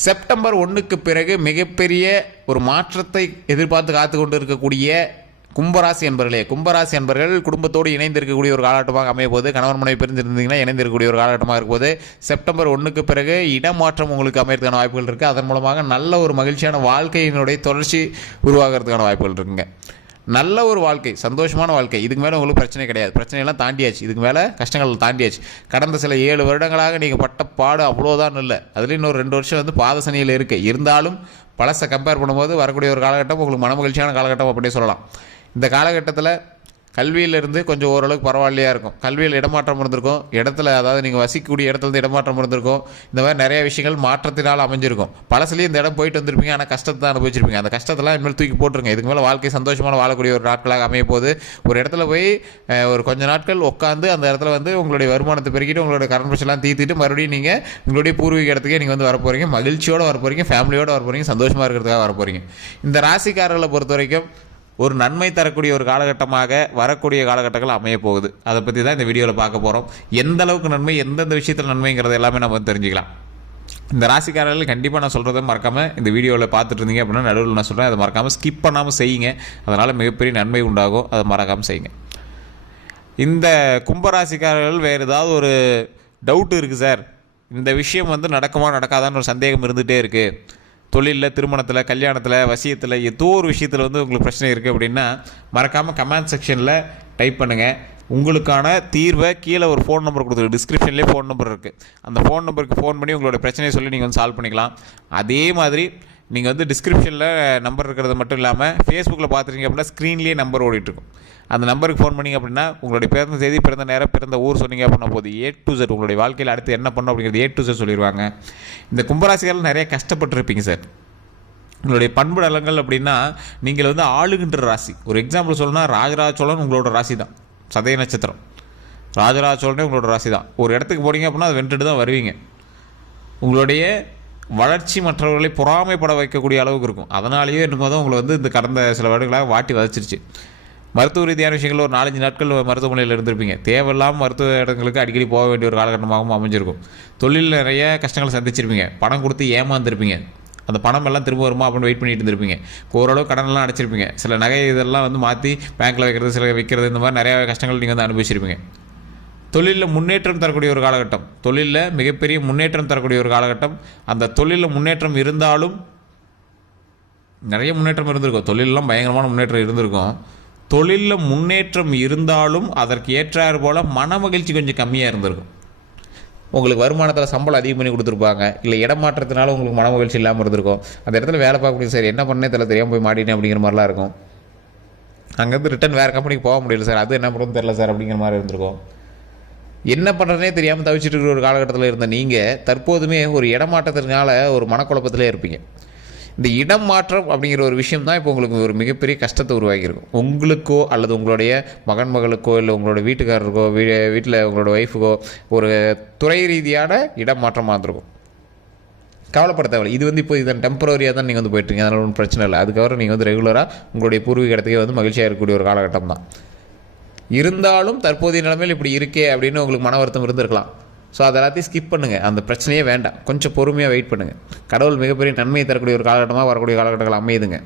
September 1க்கு பிறகு மிகப்பெரிய ஒரு மாற்றத்தை எதிர்பார்த்து காத்து கொண்டு இருக்கக்கூடிய கும்பராசி என்பர்கள் குடும்பத்தோடு இணைந்திருக்கக்கூடிய ஒரு காலகட்டமாக அமைய போது, கணவன் மனைவி பிரிஞ்சிருந்தீங்கன்னா இணைந்திருக்கக்கூடிய ஒரு காலகட்டமாக இருக்கும்போது, செப்டம்பர் 1க்கு பிறகு இடமாற்றம் உங்களுக்கு அமையறதுக்கான வாய்ப்புகள் இருக்குது. அதன் மூலமாக நல்ல ஒரு மகிழ்ச்சியான வாழ்க்கையினுடைய தொடர்ச்சி உருவாகிறதுக்கான வாய்ப்புகள் இருக்குங்க. நல்ல ஒரு வாழ்க்கை, சந்தோஷமான வாழ்க்கை. இதுக்கு மேலே உங்களுக்கு பிரச்சனை கிடையாது. பிரச்சனையெல்லாம் தாண்டியாச்சு. இதுக்கு மேலே கஷ்டங்கள் தாண்டியாச்சு. கடந்த சில 7 வருடங்களாக நீங்கள் பட்ட பாடு அவ்வளோதான் இல்லை. அதுலேயும் இன்னொரு 2 வருஷம் வந்து பாதசனியில் இருக்குது. இருந்தாலும் பழசை கம்பேர் பண்ணும்போது வரக்கூடிய ஒரு காலகட்டம் உங்களுக்கு மனமகிழ்ச்சியான காலகட்டம் அப்படியே சொல்லலாம். இந்த காலகட்டத்தில் கல்வியிலிருந்து கொஞ்சம் ஓரளவுக்கு பரவாயில்லையாக இருக்கும். கல்வியில் இடமாற்றம் இருந்திருக்கும். இடத்துல, அதாவது நீங்கள் வசிக்கக்கூடிய இடத்துலேருந்து இடமாற்றம் இருந்திருக்கும். இந்த மாதிரி நிறைய விஷயங்கள் மாற்றத்தினால் அமைஞ்சிருக்கும். பழசுலேயும் இந்த இடம் போயிட்டு வந்திருப்பீங்க, ஆனால் கஷ்டத்தை தான் அனுபவிச்சிருப்பீங்க. அந்த கஷ்டத்தெல்லாம் இனிமேல் தூக்கி போட்டுருங்க. இதுக்கு மேலே வாழ்க்கை சந்தோஷமான வாழக்கூடிய ஒரு நாட்களாக அமைய போது, ஒரு இடத்துல போய் ஒரு கொஞ்ச நாட்கள் உட்காந்து அந்த இடத்துல வந்து உங்களுடைய வருமானத்தை பெருக்கிட்டு உங்களுடைய கரண்ட் பிரச்சனைலாம் தீர்த்திட்டு மறுபடியும் நீங்கள் உங்களுடைய பூர்வீக இடத்துக்கே நீங்கள் வந்து வரப்போகிறீங்க. மகிழ்ச்சியோடு வரப்போகிறீங்க, ஃபேமிலியோடு வரப்போகிறீங்க, சந்தோஷமாக இருக்கிறதுக்காக வரப்போகிறீங்க. இந்த ராசிக்காரர்களை பொறுத்த வரைக்கும் ஒரு நன்மை தரக்கூடிய ஒரு காலகட்டமாக வரக்கூடிய காலகட்டங்கள் அமைய போகுது. அதை பற்றி தான் இந்த வீடியோவில் பார்க்க போகிறோம். எந்த அளவுக்கு நன்மை, எந்தெந்த விஷயத்தில் நன்மைங்கிறது எல்லாமே நம்ம வந்து தெரிஞ்சுக்கலாம். இந்த ராசிக்காரர்கள் கண்டிப்பாக நான் சொல்கிறத மறக்காமல் இந்த வீடியோவில் பார்த்துட்டு இருந்தீங்க அப்படின்னா நடுவில் நான் சொல்கிறேன், அதை மறக்காமல் ஸ்கிப் பண்ணாமல் செய்யுங்க. அதனால் மிகப்பெரிய நன்மை உண்டாகும். அதை மறக்காமல் செய்யுங்க. இந்த கும்பராசிக்காரர்கள் வேறு ஏதாவது ஒரு டவுட் இருக்குது சார், இந்த விஷயம் வந்து நடக்குமா நடக்காதான்னு ஒரு சந்தேகம் இருந்துகிட்டே இருக்குது, தொழிலில், திருமணத்தில், கல்யாணத்தில், வசியத்தில், ஏதோ ஒரு விஷயத்தில் வந்து உங்களுக்கு பிரச்சனை இருக்குது அப்படின்னா மறக்காமல் கமெண்ட் செக்ஷனில் டைப் பண்ணுங்கள். உங்களுக்கான தீர்வை கீழே ஒரு ஃபோன் நம்பர் கொடுத்துருக்கு. டிஸ்கிரிப்ஷன்லேயே ஃபோன் நம்பர் இருக்குது. அந்த ஃபோன் நம்பருக்கு ஃபோன் பண்ணி உங்களோட பிரச்சனையை சொல்லி நீங்கள் வந்து சால்வ் பண்ணிக்கலாம். அதே மாதிரி நீங்கள் வந்து டிஸ்கிரிப்ஷனில் நம்பர் இருக்கிறது மட்டும் இல்லாமல் ஃபேஸ்புக்கில் பார்த்துட்டீங்க அப்படின்னா ஸ்க்ரீன்லேயே நம்பர் ஓடிட்டுருக்கும். அந்த நம்பருக்கு ஃபோன் பண்ணிங்க அப்படின்னா உங்களுடைய பிறந்த தேதி, பிறந்த நேரம், பிறந்த ஊர் சொன்னீங்க அப்படின்னா போது A to Z உங்களுடைய வாழ்க்கையில் அடுத்து என்ன பண்ணணும் அப்படிங்கிறது A to Z சொல்லிடுவாங்க. இந்த கும்பராசிகள் நிறைய கஷ்டப்பட்டுருப்பீங்க சார். உங்களுடைய பண்பு நலங்கள் அப்படின்னா நீங்கள் வந்து ஆளுகின்ற ராசி. ஒரு எக்ஸாம்பிள் சொல்லணும்னா ராஜராஜ சோழன் உங்களோட ராசி தான், சதய நட்சத்திரம். ராஜராஜ சோழனே உங்களோட ராசி தான். ஒரு இடத்துக்கு போனீங்க அப்படின்னா அது வென்றுட்டு தான் வருவீங்க. உங்களுடைய வளர்ச்சி மற்றவர்களை பொறாமைப்பட வைக்கக்கூடிய அளவுக்கு இருக்கும். அதனாலேயே இருக்கும்போது உங்களை வந்து இந்த கடந்த சில வருடங்களாக வாட்டி வதச்சிருச்சு. மருத்துவ ரீதியான விஷயங்கள் ஒரு 4-5 நாட்கள் மருத்துவமனையில் இருந்திருப்பீங்க. தேவையில்லாமல் மருத்துவ இடங்களுக்கு அடிக்கடி போக வேண்டிய ஒரு காலகட்டமாகவும் அமைஞ்சிருக்கும். தொழிலில் நிறைய கஷ்டங்களை சந்திச்சிருப்பீங்க. பணம் கொடுத்து ஏமாந்துருப்பீங்க. அந்த பணம் எல்லாம் திரும்ப வருமா அப்படின்னு வெயிட் பண்ணிட்டு இருந்திருப்பீங்க. ஓரளவு கடனெல்லாம் அடைச்சிருப்பீங்க. சில நகை இதெல்லாம் வந்து மாற்றி பேங்க்கில் வைக்கிறது, சில விற்கிறது, இந்த மாதிரி நிறைய கஷ்டங்கள் நீங்கள் வந்து அனுபவிச்சிருப்பீங்க. தொழிலில் முன்னேற்றம் தரக்கூடிய ஒரு காலகட்டம், தொழிலில் மிகப்பெரிய முன்னேற்றம் தரக்கூடிய ஒரு காலகட்டம். அந்த தொழிலில் முன்னேற்றம் இருந்தாலும் நிறைய முன்னேற்றம் இருந்திருக்கும். தொழிலெலாம் பயங்கரமான முன்னேற்றம் இருந்திருக்கும். தொழிலில் முன்னேற்றம் இருந்தாலும் அதற்கு ஏற்றாறு போல் மன மகிழ்ச்சி கொஞ்சம் கம்மியாக இருந்திருக்கும். உங்களுக்கு வருமானத்தில் சம்பளம் அதிகம் பண்ணி கொடுத்துருப்பாங்க. இல்லை இடமாற்றத்தினால உங்களுக்கு மன மகிழ்ச்சி இல்லாமல் இருந்திருக்கும். அந்த இடத்துல வேலை பார்க்க முடியும் சார், என்ன பண்ணே தெரியல, தெரியாமல் போய் மாட்டினேன் அப்படிங்கிற மாதிரிலாம் இருக்கும். அங்கேருந்து ரிட்டன் வேறு கம்பெனிக்கு போக முடியல சார், அது என்ன பண்ணுறது தெரியல சார் அப்படிங்கிற மாதிரி இருந்திருக்கும். என்ன பண்ணுறதுனே தெரியாமல் தவிச்சிட்டு இருக்கிற ஒரு காலகட்டத்தில் இருந்த நீங்கள் தற்போதுமே ஒரு இடமாற்றத்தினால ஒரு மனக்குழப்பத்திலே இருப்பீங்க. இந்த இடம் மாற்றம் அப்படிங்கிற ஒரு விஷயம் தான் இப்போ உங்களுக்கு ஒரு மிகப்பெரிய கஷ்டத்தை உருவாக்கியிருக்கும். உங்களுக்கோ அல்லது உங்களுடைய மகன் மகளுக்கோ இல்லை உங்களோட வீட்டுக்காரருக்கோ வீட்டில் உங்களோட ஒய்ஃபுக்கோ ஒரு துறை ரீதியான இடம் மாற்றமாக இருந்திருக்கும். கவலைப்பட தேவையில்லை. இது வந்து இப்போ இதன் டெம்பரரியாக தான் நீங்கள் வந்து போயிட்டுருங்க. அதனால் ஒன்றும் பிரச்சனை இல்லை. அதுக்கப்புறம் நீங்கள் வந்து ரெகுலராக உங்களுடைய பூர்வீக இடத்துக்கே வந்து மகிழ்ச்சியாக இருக்கக்கூடிய ஒரு காலகட்டம் தான். இருந்தாலும் தற்போதைய நிலைமையில் இப்படி இருக்கே அப்படின்னு உங்களுக்கு மன வருத்தம் இருந்திருக்கலாம். ஸோ அது எல்லாத்தையும் ஸ்கிப் பண்ணுங்கள். அந்த பிரச்சனையே வேண்டாம். கொஞ்சம் பொறுமையாக வெயிட் பண்ணுங்கள். கடவுள் மிகப்பெரிய நன்மையை தரக்கூடிய ஒரு காலகட்டமாக வரக்கூடிய காலகட்டங்கள் அமையுதுங்க.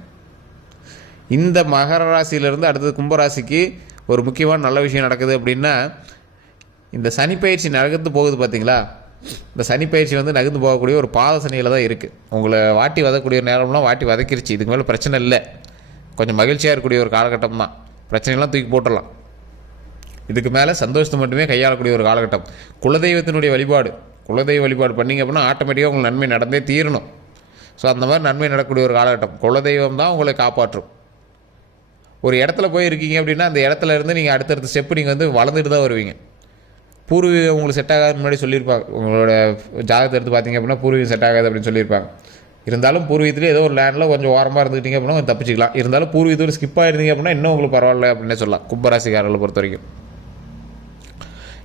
இந்த மகர ராசியிலேருந்து அடுத்தது கும்பராசிக்கு ஒரு முக்கியமான நல்ல விஷயம் நடக்குது அப்படின்னா, இந்த சனிப்பயிற்சி நகர்ந்து போகுது பார்த்தீங்களா. இந்த சனிப்பயிற்சி வந்து நகர்ந்து போகக்கூடிய ஒரு பாத சனியில் தான் இருக்குது. உங்களை வாட்டி வதக்கூடிய நேரம்லாம் வாட்டி வதக்கிருச்சு. இதுக்கு மேலே பிரச்சனை இல்லை. கொஞ்சம் மகிழ்ச்சியாக இருக்கக்கூடிய ஒரு காலகட்டம் தான். பிரச்சனைலாம் தூக்கி போட்டுடலாம். இதுக்கு மேலே சந்தோஷத்தை மட்டுமே கையாளக்கூடிய ஒரு காலகட்டம். குலதெய்வத்தினுடைய வழிபாடு, குலதெய்வ வழிபாடு பண்ணிங்க அப்படின்னா ஆட்டோமேட்டிக்காக உங்களுக்கு நன்மை நடந்தே தீரணும். ஸோ அந்த மாதிரி நன்மை நடக்கக்கூடிய ஒரு காலகட்டம். குலதெய்வம் தான் உங்களை காப்பாற்றும். ஒரு இடத்துல போய் இருக்கீங்க அப்படின்னா அந்த இடத்துல இருந்து நீங்கள் அடுத்தடுத்த ஸ்டெப்பு நீங்கள் வந்து வளர்ந்துட்டு தான் வருவீங்க. பூர்வீகம் உங்களுக்கு செட் ஆகாது முன்னாடி சொல்லியிருப்பாங்க. உங்களோட ஜாதகத்தை எடுத்து பார்த்தீங்க அப்படின்னா பூர்வீகம் செட் ஆகாது அப்படின்னு சொல்லியிருப்பாங்க. இருந்தாலும் பூர்வீகத்திலே ஏதோ ஒரு லேண்டில் கொஞ்சம் ஓரமாக இருந்துக்கிட்டீங்க அப்படின்னா கொஞ்சம் தப்பிச்சிக்கலாம். இருந்தாலும் பூர்வீகத்தில் ஸ்கிப் ஆகிருந்தீங்க அப்படின்னா இன்னும் உங்களுக்கு பரவாயில்ல அப்படின்னே சொல்லலாம். கும்பராசிக்காரர்களை பொறுத்த வரைக்கும்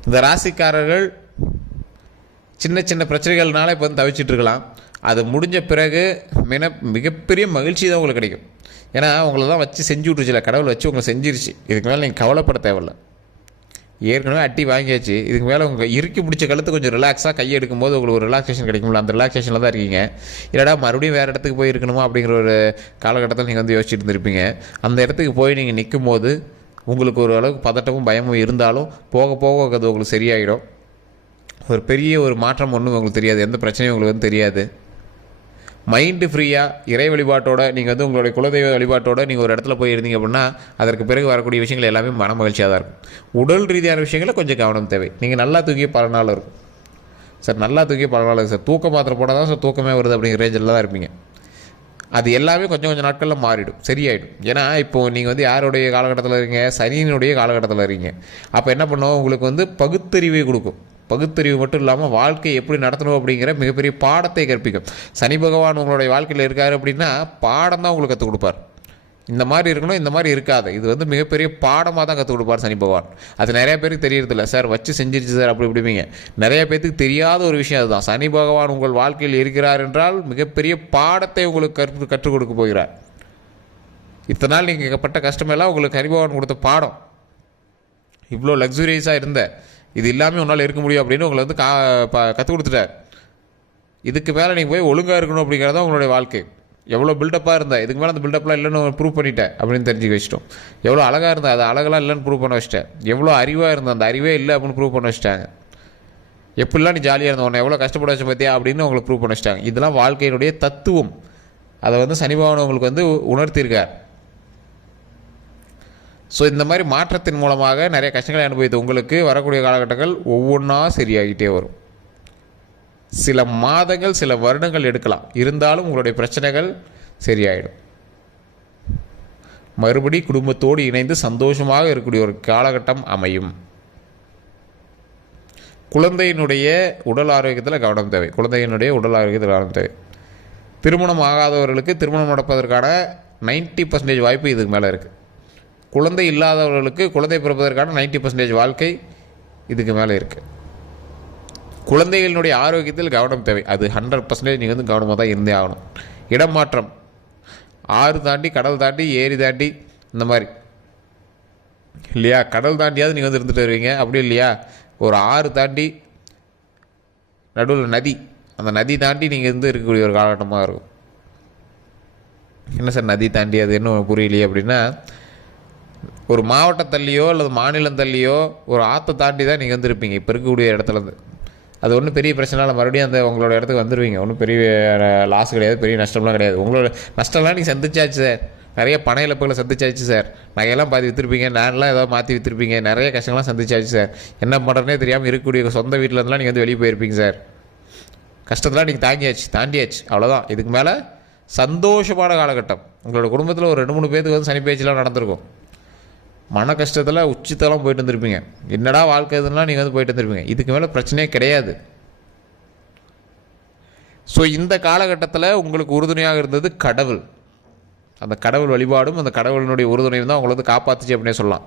இந்த ராசிக்காரர்கள் சின்ன சின்ன பிரச்சனைகள்னால இப்போ வந்து தவிச்சிட்டு இருக்கலாம். அது முடிஞ்ச பிறகு மிகப்பெரிய மகிழ்ச்சி தான் உங்களுக்கு கிடைக்கும். ஏன்னா உங்களை தான் வச்சு செஞ்சு விட்டுருச்சுல, கடவுள் வச்சு உங்களை செஞ்சிருச்சு. இதுக்கு மேலே நீங்கள் கவலைப்பட தேவையில்லை. ஏற்கனவே அட்டி வாங்கியாச்சு, இதுக்கு மேலே உங்கள் இறுக்கி பிடிச்ச கழுத்து கொஞ்சம் ரிலாக்ஸாக கையெடுக்கும் போது உங்களுக்கு ஒரு ரிலாக்ஸேஷன் கிடைக்கும்ல, அந்த ரிலாக்ஸேஷனில் தான் இருக்கீங்க. இல்லைடா மறுபடியும் வேறு இடத்துக்கு போய் இருக்கணுமா அப்படிங்கிற ஒரு காலகட்டத்தில் நீங்கள் வந்து யோசிச்சுட்டு இருந்திருப்பீங்க. அந்த இடத்துக்கு போய் நீங்கள் நிற்கும் போது உங்களுக்கு ஒரு அளவுக்கு பதட்டமும் பயமும் இருந்தாலும் போக போக அது உங்களுக்கு சரியாயிடும். ஒரு பெரிய ஒரு மாற்றம் ஒன்றும் உங்களுக்கு தெரியாது, எந்த பிரச்சனையும் உங்களுக்கு வந்து தெரியாது. மைண்டு ஃப்ரீயாக இறை வழிபாட்டோட நீங்கள் வந்து உங்களுடைய குலதெய்வ வழிபாட்டோடு நீங்கள் ஒரு இடத்துல போய் இருந்தீங்க அப்படின்னா அதற்கு பிறகு வரக்கூடிய விஷயங்கள் எல்லாமே மன மகிழ்ச்சியாக தான் இருக்கும். உடல் ரீதியான விஷயங்களில் கொஞ்சம் கவனம் தேவை. நீங்கள் நல்லா தூக்கிய பல நாள் இருக்கும் சார், நல்லா தூக்கிய பல நாள் இருக்குது சார், தூக்க மாத்திரை போனால் தான் சார் தூக்கமே வருது அப்படிங்கிற ரேஞ்சில் தான் இருப்பீங்க. அது எல்லாமே கொஞ்சம் கொஞ்சம் நாட்களில் மாறிடும், சரியாயிடும். ஏன்னா இப்போது நீங்கள் வந்து யாருடைய காலகட்டத்தில் இருக்கீங்க, சனியினுடைய காலகட்டத்தில் இருக்கீங்க. அப்போ என்ன பண்ணுவோம், உங்களுக்கு வந்து பகுத்தறிவை கொடுக்கும். பகுத்தறிவு மட்டும் இல்லாமல் வாழ்க்கையை எப்படி நடத்தணும் அப்படிங்கிற மிகப்பெரிய பாடத்தை கற்பிக்கும். சனி பகவான் உங்களுடைய வாழ்க்கையில் இருக்கார் அப்படின்னா பாடம் தான் உங்களுக்கு கற்றுக் கொடுப்பார். இந்த மாதிரி இருக்கணும், இந்த மாதிரி இருக்காது, இது வந்து மிகப்பெரிய பாடமாக தான் கற்றுக் கொடுப்பார் சனி பகவான். அது நிறைய பேருக்கு தெரியறதில்ல சார், வச்சு செஞ்சிருச்சு சார் அப்படி இப்படிப்பீங்க. நிறைய பேருக்கு தெரியாத ஒரு விஷயம் அதுதான். சனி பகவான் உங்கள் வாழ்க்கையில் இருக்கிறார் என்றால் மிகப்பெரிய பாடத்தை உங்களுக்கு கற்றுக் கொடுக்க போகிறார். இத்தனை நாள் நீங்கள் பட்ட கஷ்டமெல்லாம் உங்களுக்கு சனி பகவான் கொடுத்த பாடம். இவ்வளோ லக்ஸுரியஸாக இருந்த இது எல்லாமே உன்னால் இருக்க முடியும் அப்படின்னு உங்களை வந்து கற்றுக் கொடுத்துட்டார். இதுக்கு மேலே நீங்கள் போய் ஒழுங்காக இருக்கணும் அப்படிங்கிறதான் உங்களுடைய வாழ்க்கை. எவ்வளோ பில்டப்பாக இருந்தால் இதுக்கு மேலே அந்த பில்டப்லாம் இல்லைன்னு ப்ரூவ் பண்ணிட்டேன் அப்படின்னு தெரிஞ்சுக்க வச்சிட்டோம். எவ்வளோ அழகாக இருந்தால் அது அழகெல்லாம் இல்லைன்னு ப்ரூவ் பண்ண வச்சிட்டேன். எவ்வளோ அறிவாக இருந்தால் அந்த அறிவே இல்லை அப்படின்னு ப்ரூவ் பண்ண வச்சிட்டாங்க. எப்படிலாம் நீ ஜாலியாக இருந்த உன்னை எவ்வளோ கஷ்டப்பட வச்ச பார்த்தியா அப்படின்னு உங்களுக்கு ப்ரூவ் பண்ண வச்சிட்டாங்க. இதெல்லாம் வாழ்க்கையினுடைய தத்துவம். அதை வந்து சனி பகவான் உங்களுக்கு வந்து உணர்த்தியிருக்கார். ஸோ இந்த மாதிரி மாற்றத்தின் மூலமாக நிறைய கஷ்டங்களை அனுபவித்து உங்களுக்கு வரக்கூடிய காலகட்டங்கள் ஒவ்வொன்றா சரியாகிட்டே வரும். சில மாதங்கள் சில வருடங்கள் எடுக்கலாம், இருந்தாலும் உங்களுடைய பிரச்சனைகள் சரியாயிடும். மறுபடி குடும்பத்தோடு இணைந்து சந்தோஷமாக இருக்கக்கூடிய ஒரு காலகட்டம் அமையும். குழந்தையினுடைய உடல் ஆரோக்கியத்தில் கவனம் தேவை. குழந்தையினுடைய உடல் ஆரோக்கியத்தில் கவனம் தேவை. திருமணம் ஆகாதவர்களுக்கு திருமணம் நடப்பதற்கான 90% வாய்ப்பு இதுக்கு மேலே இருக்குது. குழந்தை இல்லாதவர்களுக்கு குழந்தை பிறப்பதற்கான 90% வாழ்க்கை இதுக்கு மேலே இருக்குது. குழந்தைகளினுடைய ஆரோக்கியத்தில் கவனம் தேவை. அது 100% நீங்கள் வந்து கவனமாக தான் இருந்தே ஆகணும். இடம் மாற்றம், ஆறு தாண்டி கடல் தாண்டி ஏரி தாண்டி இந்த மாதிரி இல்லையா, கடல் தாண்டியாவது நீங்கள் வந்து இருந்துட்டு வருவீங்க. அப்படி இல்லையா, ஒரு ஆறு தாண்டி நடுவில் நதி, அந்த நதி தாண்டி நீங்கள் வந்து இருக்கக்கூடிய ஒரு காலகட்டமாக இருக்கும். என்ன சார் நதி தாண்டி, அது இன்னும் புரியலையே அப்படின்னா, ஒரு மாவட்டத்தள்ளியோ அல்லது மாநிலம் தள்ளியோ ஒரு ஆற்றை தாண்டி தான் நீங்கள் வந்துருப்பீங்க இப்போ இருக்கக்கூடிய இடத்துலேருந்து. அது ஒன்றும் பெரிய பிரச்சனைனால மறுபடியும் அந்த உங்களோட இடத்துக்கு வந்துடுவீங்க. ஒன்றும் பெரிய லாஸ் கிடையாது, பெரிய நஷ்டம்லாம் கிடையாது. உங்களோட நஷ்டம்லாம் நீங்கள் சந்திச்சாச்சு சார், நிறைய பண இழப்புகளை சந்திச்சாச்சு சார், நகையெல்லாம் பாதி விற்றுருப்பீங்க, நேரெலாம் ஏதாவது மாற்றி விற்றுருப்பீங்க, நிறைய கஷ்டங்கள்லாம் சந்திச்சாச்சு சார். என்ன பண்ணுறதுனே தெரியாமல் இருக்கக்கூடிய சொந்த வீட்டிலேருந்துலாம் நீங்கள் வந்து வெளியே போயிருப்பீங்க சார். கஷ்டத்தெலாம் நீங்கள் தாண்டியாச்சு, அவ்வளோதான். இதுக்கு மேலே சந்தோஷமான காலகட்டம். உங்களோட குடும்பத்தில் ஒரு 2-3 பேருக்கு வந்து சனி பேச்செலாம் நடந்திருக்கும். மன கஷ்டத்தில் உச்சித்தெல்லாம் போயிட்டு வந்துருப்பீங்க. என்னடா வாழ்க்கை இதுலாம் நீங்கள் வந்து போயிட்டு வந்துருப்பீங்க. இதுக்கு மேலே பிரச்சனையே கிடையாது. ஸோ இந்த காலகட்டத்தில் உங்களுக்கு உறுதுணையாக இருந்தது கடவுள். அந்த கடவுள் வழிபாடும் அந்த கடவுளினுடைய உறுதுணையும் தான் உங்களை வந்து காப்பாற்றுச்சு அப்படின்னே சொல்லலாம்.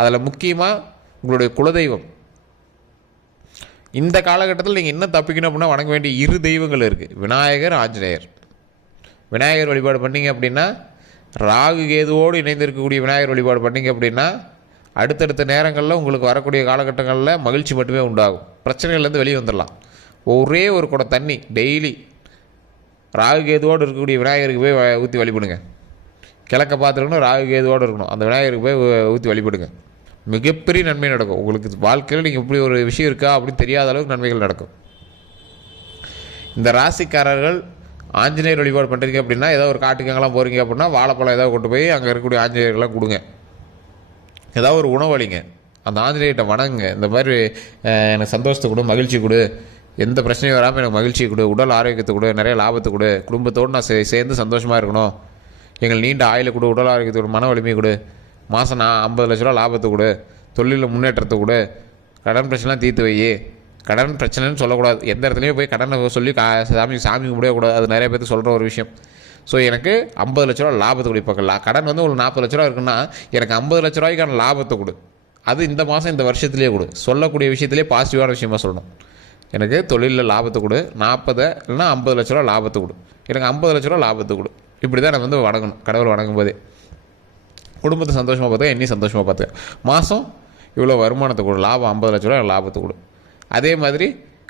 அதில் முக்கியமாக உங்களுடைய குலதெய்வம். இந்த காலகட்டத்தில் நீங்கள் என்ன தப்பிக்கணும் அப்படின்னா வணங்க வேண்டிய 2 தெய்வங்கள் இருக்குது, விநாயகர், ஆஞ்சநேயர். விநாயகர் வழிபாடு பண்ணிங்க அப்படின்னா, ராகு கேதுவோடு இணைந்திருக்கக்கூடிய விநாயகர் வழிபாடு பண்ணிங்க அப்படின்னா அடுத்தடுத்த நேரங்களில் உங்களுக்கு வரக்கூடிய காலகட்டங்களில் மகிழ்ச்சி மட்டுமே உண்டாகும். பிரச்சனைகள்லேருந்து வெளியே வந்துடலாம். ஒரே ஒரு குடம் தண்ணி டெய்லி ராகு கேதுவோடு இருக்கக்கூடிய விநாயகருக்கு போய் ஊற்றி வழிபடுங்க. கிழக்க பார்த்துருக்கணும், ராகு கேதுவோடு இருக்கணும், அந்த விநாயகருக்கு போய் ஊற்றி வழிபடுங்க. மிகப்பெரிய நன்மை நடக்கும். உங்களுக்கு வாழ்க்கையில் நீங்கள் இப்படி ஒரு விஷயம் இருக்கா அப்படின்னு தெரியாத அளவுக்கு நன்மைகள் நடக்கும். இந்த ராசிக்காரர்கள் ஆஞ்சநேயர் வழிபாடு பண்ணுறீங்க அப்படின்னா, ஏதோ ஒரு காட்டுக்கங்கெல்லாம் போகிறீங்க அப்படின்னா வாழைப்பழம் ஏதாவது கொண்டு போய் அங்கே இருக்கக்கூடிய ஆஞ்சநேயர்கள்லாம் கொடுங்க. ஏதாவது ஒரு உணவு அளிங்க, அந்த ஆஞ்சநேயர்கிட்ட வணங்குங்க. இந்த மாதிரி எனக்கு சந்தோஷத்தை கொடு, மகிழ்ச்சி கொடு, எந்த பிரச்சனையும் வராமல் எனக்கு மகிழ்ச்சி கொடு, உடல் ஆரோக்கியத்தை கொடு, நிறைய லாபத்தை கொடு, குடும்பத்தோடு நான் சேர்ந்து சந்தோஷமாக இருக்கணும், எங்கள் நீண்ட ஆயுளை கொடு, உடல் ஆரோக்கியத்தை கொடு, மன வலிமை கொடு, மாதம் நான் 50 லட்ச ரூபா லாபத்தை கொடு, தொழிலில் முன்னேற்றத்தை கொடு, கடன் பிரச்சனைலாம் தீர்த்து வை. கடன் பிரச்சனைன்னு சொல்லக்கூடாது. எந்த இடத்துலையும் போய் கடனை சொல்லி சாமி கும்பிடவே கூடாது. அது நிறைய பேருக்கு சொல்கிற ஒரு விஷயம். ஸோ எனக்கு 50 லட்ச ரூபா லாபத்தை கொடு. இப்போ கடன் வந்து உங்களுக்கு 40 லட்ச ரூபா இருக்குன்னா எனக்கு 50 லட்ச ரூபாய்க்கான லாபத்தை கொடு. அது இந்த மாதம் இந்த வருஷத்துலேயே கொடு. சொல்லக்கூடிய விஷயத்துலேயே பாசிட்டிவான விஷயமா சொல்லணும். எனக்கு தொழிலில் லாபத்தை கொடு, 40 இல்லைனா 50 லட்ச ரூபா லாபத்தை கொடு, எனக்கு 50 லட்ச ரூபா லாபத்தை கொடு. இப்படி தான் நம்ம வந்து வணங்கணும். கடவுள் வணங்கும் போதே குடும்பத்தை சந்தோஷமாக பார்த்துக்க, என்னையும் சந்தோஷமாக பார்த்துக்க. மாதம் இவ்வளோ வருமானத்தை கொடு, லாபம் 50 லட்ச ரூபா லாபத்தை கொடு. அதே மாதிரி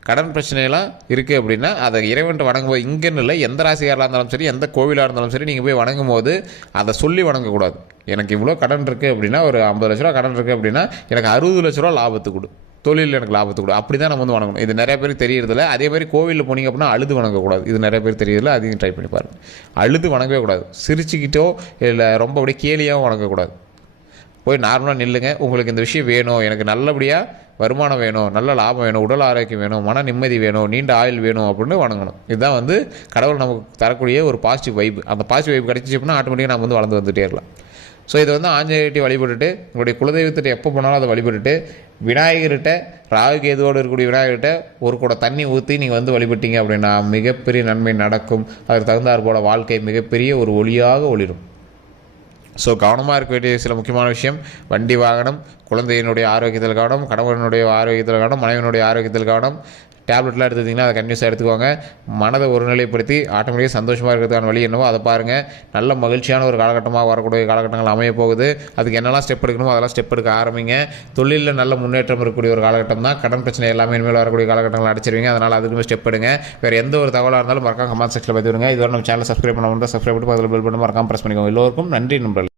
கடன் பிரச்சனையெல்லாம் இருக்குது அப்படின்னா அதை இறைவன்ட்டு வணங்கும்போது, இங்கேன்னு இல்லை, எந்த ராசிக்காராக இருந்தாலும் சரி, எந்த கோவிலாக இருந்தாலும் சரி, நீங்கள் போய் வணங்கும் போது அதை சொல்லி வணங்கக்கூடாது. எனக்கு இவ்வளோ கடன் இருக்குது அப்படின்னா, ஒரு 50 லட்ச ரூபா கடன் இருக்குது அப்படின்னா, எனக்கு 60 லட்ச ரூபா லாபத்து கொடு, தொழிலில் எனக்கு லாபத்து கொடு, அப்படி தான் நம்ம வந்து வணங்கணும். இது நிறைய பேர் தெரியறதில்ல. அதே மாதிரி கோவிலில் போனீங்க அப்படின்னா அழுது வணங்கக்கூடாது. இது நிறைய பேர் தெரியறதில்ல. அதையும் ட்ரை பண்ணி பாருங்கள். அழுது வணங்கவே கூடாது. சிரிச்சுக்கிட்டோ இல்லை ரொம்ப அப்படியே கேலியாகவும் வணங்கக்கூடாது. போய் நார்மலாக நில்லுங்க. உங்களுக்கு இந்த விஷயம் வேணும், எனக்கு நல்லபடியாக வருமானம் வேணும், நல்ல லாபம் வேணும், உடல் ஆரோக்கியம் வேணும், மன நிம்மதி வேணும், நீண்ட ஆயுள் வேணும் அப்படின்னு வணங்கணும். இதுதான் வந்து கடவுள் நமக்கு தரக்கூடிய ஒரு பாசிட்டிவ் வைப். அந்த பாசிட்டிவ் வைப் கிடச்சிச்சு அப்படின்னா ஆட்டோமேட்டிக்காக நம்ம வந்து வளர்ந்து வந்துகிட்டே இருக்கலாம். ஸோ இதை வந்து ஆஞ்சநேயர்கிட்ட வழிபட்டுட்டு, உங்களுடைய குலதெய்வத்திட்ட எப்போ போனாலும் அதை வழிபட்டுட்டு, விநாயகர்கிட்ட ராகு கேதுவோடு இருக்கக்கூடிய விநாயகர்கிட்ட ஒரு கூட தண்ணி ஊற்றி நீங்கள் வந்து வழிபட்டீங்க அப்படின்னா மிகப்பெரிய நன்மை நடக்கும். அதற்கு தகுந்தாற் போல வாழ்க்கை மிகப்பெரிய ஒரு ஒளியாக ஒளிரும். ஸோ கவனமாக இருக்க வேண்டிய சில முக்கியமான விஷயம்: வண்டி வாகனம், குழந்தையினுடைய ஆரோக்கியத்தில் கவனம், கணவனுடைய ஆரோக்கியத்தில் கவனம், மனைவியினுடைய ஆரோக்கியத்தில் கவனம். டேப்லெட்லாம் எடுத்துக்கிட்டிங்கன்னா அதை கன்யூஸாக எடுத்துக்கோங்க. மனதை ஒருநிலைப்படுத்தி ஆட்டோமேட்டிக்காக சந்தோஷமாக இருக்கிறதுக்கான வழி என்னவோ அதை பாருங்கள். நல்ல மகிழ்ச்சியான ஒரு காலகட்டமாக வரக்கூடிய காலகட்டங்கள் அமைய போகுது. அதுக்கு என்னெல்லாம் ஸ்டெப் எடுக்கணுமோ அதெல்லாம் ஸ்டெப் எடுக்க ஆரம்பிங்க. தொழிலில் நல்ல முன்னேற்றம் இருக்கக்கூடிய ஒரு காலகட்டம் தான். கடன் பிரச்சனை எல்லாமே இனிமேல் வரக்கூடிய காலகட்டங்கள் அடிச்சிருவீங்க. அதனால் அதுக்குமே ஸ்டெப் எடுங்க. வேறு எந்த ஒரு தகவலாக இருந்தாலும் மறக்காம கமெண்ட் செக்ஷனில் பதிவிடுங்க. இதுவரை நம்ம சேனல் சப்ஸ்கிரைப் பண்ண சப்ஸ்கிரைப் பண்ணி அதில் பெல் பண்ணி மறக்காம ப்ரெஸ் பண்ணிக்கோங்க. எல்லோருக்கும் நன்றி நண்பர்கள்.